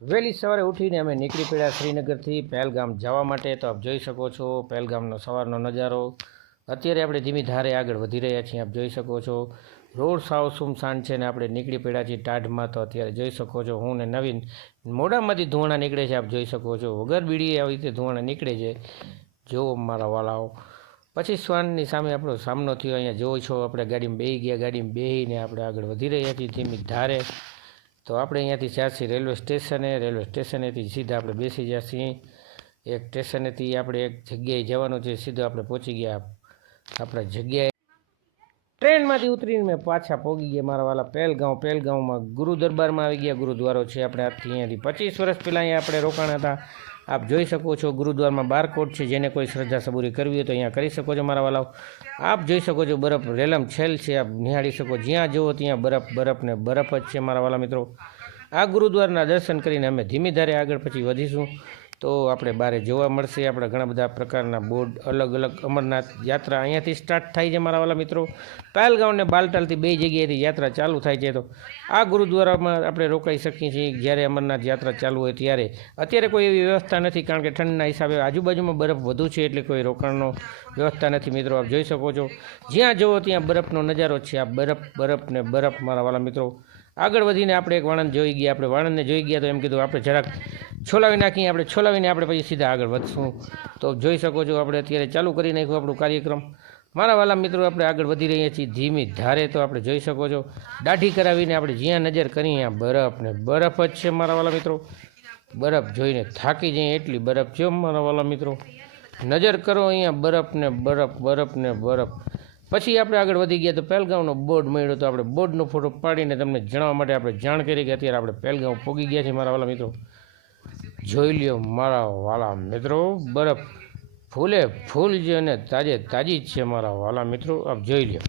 વહેલી સવારે ઉઠીને અમે નીકળી પડ્યા શ્રીનગરથી પહેલગામ જવા માટે। તો આપ જોઈ શકો છો પહેલગામનો સવારનો નજારો। અત્યારે આપણે ધીમી ધારે આગળ વધી રહ્યા છીએ। આપ જોઈ શકો છો રોડ સાવ સુમસાન છે ને આપણે નીકળી પડ્યા છીએ ટાઢમાં। તો અત્યારે જોઈ શકો છો હું ને નવીન મોઢામાંથી ધુવાણા નીકળે છે। આપ જોઈ શકો છો વગર બીડીએ આવી રીતે ધુવાણા નીકળે છે। જો મારા વાલાઓ પછી શ્વાનની સામે આપણો સામનો થયો। અહીંયા જોઈ છો આપણે ગાડીમાં બેસી ગયા। ગાડીમાં બેસીને આપણે આગળ વધી રહ્યા છીએ ધીમી ધારે। તો આપણે અહીંયાથી જ્યાંથી રેલવે સ્ટેશનેથી સીધા આપણે બેસી ગયા છીએ। એક સ્ટેશનેથી આપણે એક જગ્યાએ જવાનું છે, સીધું આપણે પહોંચી ગયા આપણા જગ્યાએ। ટ્રેનમાંથી ઉતરીને મેં પાછા પહોંચી ગયા મારા વાલા પહેલગામમાં ગુરુ દરબારમાં આવી ગયા। ગુરુદ્વારો છે આપણે આજથી અહીંયાથી 25 વર્ષ પહેલાં અહીંયા આપણે રોકાણા હતા। આપ જોઈ શકો છો ગુરુદ્વારમાં બારકોડ છે, જેને કોઈ શ્રદ્ધા સબૂરી કરવી હોય તો અહીંયા કરી શકો છો મારા વાલાઓ। આપ જોઈ શકો છો બરફ રેલમ છેલ છે, આપ નિહાળી શકો, જ્યાં જુઓ ત્યાં બરફ ને બરફ જ છે મારા વાલા મિત્રો। આ ગુરુદ્વારના દર્શન કરીને અમે ધીમી ધારે આગળ પછી વધીશું। તો આપણે બારે જોવા મળશે આપણા ઘણા બધા પ્રકારના બોર્ડ, અલગ અલગ અમરનાથ યાત્રા અહીંયાથી સ્ટાર્ટ થાય છે મારા વાલા મિત્રો। પહેલગામ ને બાલટાલથી બે જગ્યાએથી યાત્રા ચાલુ થાય છે। તો આ ગુરુદ્વારામાં આપણે રોકાઈ શકીએ છીએ જ્યારે અમરનાથ યાત્રા ચાલુ હોય ત્યારે। અત્યારે કોઈ એવી વ્યવસ્થા નથી, કારણ કે ઠંડના હિસાબે આજુબાજુમાં બરફ વધુ છે, એટલે કોઈ રોકાણનો વ્યવસ્થા નથી મિત્રો। આપ જોઈ શકો છો જ્યાં જુઓ ત્યાં બરફનો નજારો છે। આ બરફ ને બરફ મારા વાલા મિત્રો। આગળ વધીને આપણે એક વાણંદ જોઈ ગયા। આપણે વાણંદને જોઈ ગયા તો એમ કીધું આપણે જરાક છોલાવી નાખીએ। આપણે છોલાવીને આપણે પછી સીધા આગળ વધશું। તો જોઈ શકો છો આપણે અત્યારે ચાલુ કરી નાખ્યું આપણું કાર્યક્રમ મારા વાલા મિત્રો। આપણે આગળ વધી રહ્યા છીએ ધીમી ધારે। તો આપણે જોઈ શકો છો દાઢી કરાવીને આપણે જ્યાં નજર કરીએ ત્યાં બરફ ને બરફ જ છે મારા વાલા મિત્રો। બરફ જોઈને થાકી જઈએ એટલી બરફ છે મારા વાલા મિત્રો। નજર કરો અહીંયા બરફ ને બરફ। પછી આપણે આગળ વધી ગયા તો પહેલગામનો બોર્ડ મળ્યો। તો આપણે બોર્ડનો ફોટો પાડીને તમને જણાવવા માટે આપણે જાણ કરી કે અત્યારે આપણે પહેલગામ પહોંચી ગયા છીએ મારા વાલા મિત્રો। જોઈ લ્યો મારા વાલા મિત્રો, બરફ ફૂલે ફૂલ છે અને તાજે તાજી જ છે મારા વાલા મિત્રો। આપ જોઈ લ્યો।